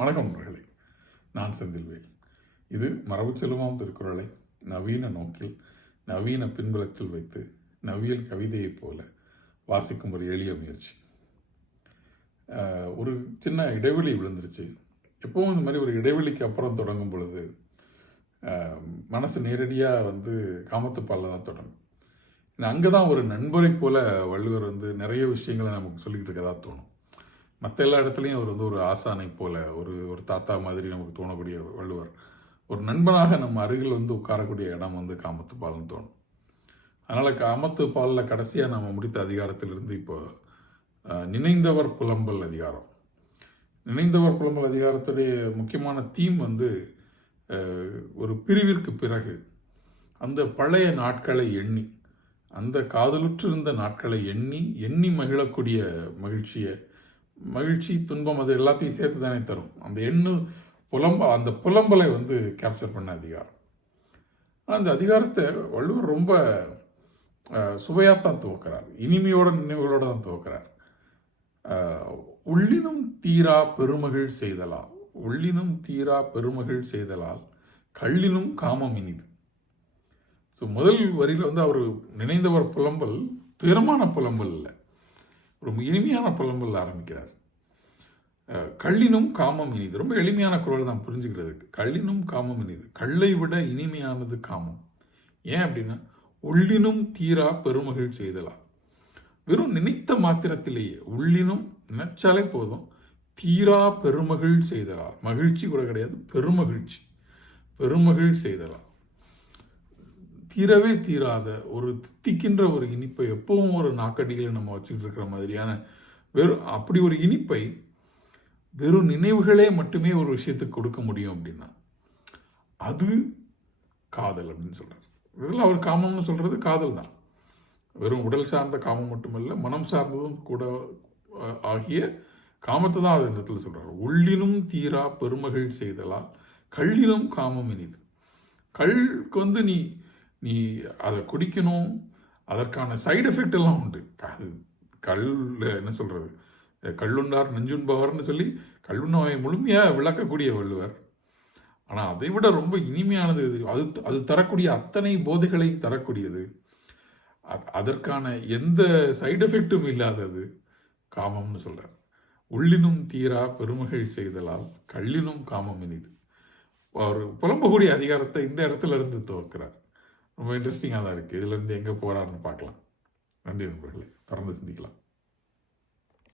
வணக்கம் நண்பர்களே. நான் செந்தில்வேல். இது மரபு செல்வமாம் திருக்குறளை நவீன நோக்கில் நவீன பின்புலத்தில் வைத்து நவியல் கவிதையைப் போல வாசிக்கும் ஒரு எளிய முயற்சி. ஒரு சின்ன இடைவெளி விழுந்துருச்சு. எப்பவும் இந்த மாதிரி ஒரு இடைவெளிக்கு அப்புறம் தொடங்கும் பொழுது மனசு நேரடியாக வந்து காமத்துப்பாலில் தான் தொடங்கும். அங்கே தான் ஒரு நண்பரை போல வள்ளுவர் வந்து நிறைய விஷயங்களை நமக்கு சொல்லிக்கிட்டு இருக்கதா தோணும். மற்ற எல்லா இடத்துலையும் அவர் வந்து ஒரு ஆசானை போல ஒரு ஒரு தாத்தா மாதிரி நமக்கு தோணக்கூடிய வள்ளுவர். ஒரு நண்பனாக நம்ம அருகில் வந்து உட்காரக்கூடிய இடம் வந்து காமத்து பால்னு தோணும். அதனால் காமத்து பாலில் கடைசியாக நம்ம முடித்த அதிகாரத்திலிருந்து இப்போ நினைந்தவர் புலம்பல் அதிகாரம். நினைந்தவர் புலம்பல் அதிகாரத்துடைய முக்கியமான தீம் வந்து ஒரு பிரிவிற்கு பிறகு அந்த பழைய நாட்களை எண்ணி அந்த காதலுற்றிருந்த நாட்களை எண்ணி எண்ணி மகிழக்கூடிய மகிழ்ச்சியை மகிழ்ச்சி துன்பம் அது எல்லாத்தையும் சேர்த்து தானே தரும். அந்த எண்ணு புலம்ப அந்த புலம்பலை வந்து கேப்சர் பண்ண அதிகாரம். ஆனால் அந்த அதிகாரத்தை வள்ளுவர் ரொம்ப சுவையாக தான் துவக்கிறார். இனிமையோட நினைவுகளோட தான் துவக்கிறார். உள்ளினும் தீரா பெருமகிழ் செய்தலால் உள்ளினும் தீரா பெருமகிழ் செய்தலால் கள்ளினும் காமம் இனிது. ஸோ முதல் வரியில் வந்து அவர் நினைந்தவர் புலம்பல் துயரமான புலம்பல் இல்லை. ரொம்ப இனிமையான புலம்பல் ஆரம்பிக்கிறார். கள்ளினும் காமம் இனிது. ரொம்ப எளிமையான குரல் தான் புரிஞ்சுக்கிறதுக்கு. கள்ளினும் காமம் இனிது. கல்லை விட இனிமையானது காமம். ஏன் அப்படின்னா உள்ளினும் தீரா பெருமகிழ் செய்தலா. வெறும் நினைத்த மாத்திரத்திலேயே உள்ளினும் நினைச்சாலே போதும் தீரா பெருமகிழ் செய்தலா. மகிழ்ச்சி கூட கிடையாது பெருமகிழ்ச்சி. பெருமகிழ் செய்தலா. தீரவே தீராத ஒரு தித்திக்கின்ற ஒரு இனிப்பை எப்பவும் ஒரு நாக்கடியில் நம்ம வச்சுக்கிட்டு இருக்கிற மாதிரியான வெறும் அப்படி ஒரு இனிப்பை வெறும் நினைவுகளே மட்டுமே ஒரு விஷயத்துக்கு கொடுக்க முடியும் அப்படின்னா அது காதல் அப்படின்னு சொல்கிறார் இதில் அவர் காமம்னு சொல்கிறது காதல் தான். வெறும் உடல் சார்ந்த காமம் மட்டுமல்ல மனம் சார்ந்ததும் கூட ஆகிய காமத்தை தான் அது இந்த இடத்துல சொல்கிறார் உள்ளினும் தீரா பெருமகள் செய்தலால் கள்ளினும் காமம் இனிது. கல்க்கு வந்து நீ நீ அதை குடிக்கணும் அதற்கான சைடு எஃபெக்ட் எல்லாம் உண்டு. அது கல் என்ன சொல்கிறது கள்ளுண்டார் நெஞ்சுண்பவர்னு சொல்லி கல்லுண்ணாவை முழுமையாக விளக்கக்கூடிய வள்ளுவர். ஆனால் அதை விட ரொம்ப இனிமையானது இது. அது அது தரக்கூடிய அத்தனை போதைகளை தரக்கூடியது. அதற்கான எந்த சைடு எஃபெக்டும் இல்லாதது. காமம்னு சொல்கிறார் உள்ளினும் தீரா பெருமகிழ் செய்தலால் கல்லினும் காமம் இனிது. அவர் புலம்பக்கூடிய அதிகாரத்தை இந்த இடத்துல இருந்து துவக்கிறார். ரொம்ப இன்ட்ரெஸ்டிங்காக தான் இருக்குது இதுலேருந்து எங்கே போகிறாருன்னு பார்க்கலாம். நன்றி நண்பர்களே. தொடர்ந்து சிந்திக்கலாம்.